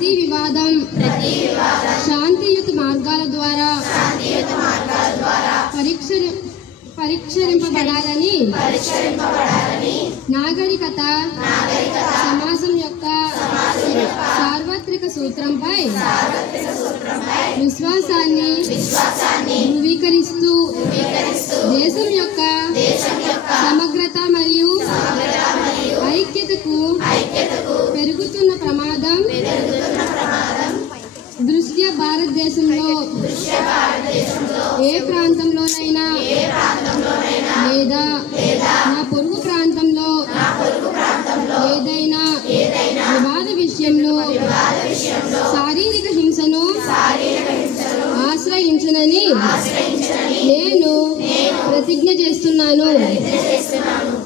ప్రతి వివాదం శాంతియుత మార్గాల ద్వారా పరిష్కరింపబడాలని నాగరికత సమాజం యొక్క సార్వత్రిక సూత్రంపై విశ్వాసాన్ని ధృవీకరిస్తూ దేశం యొక్క సమగ్రత మరియు ఐక్యతకు పెరుగుతున్న ప్రమాదం దృష్ట్యా భారతదేశంలో ఏ ప్రాంతంలోనైనా లేదా నా పొరుగు ప్రాంతంలో ఏదైనా వివాద విషయంలో శారీరక హింసను ఆశ్రయించనని నేను ప్రతిజ్ఞ చేస్తున్నాను.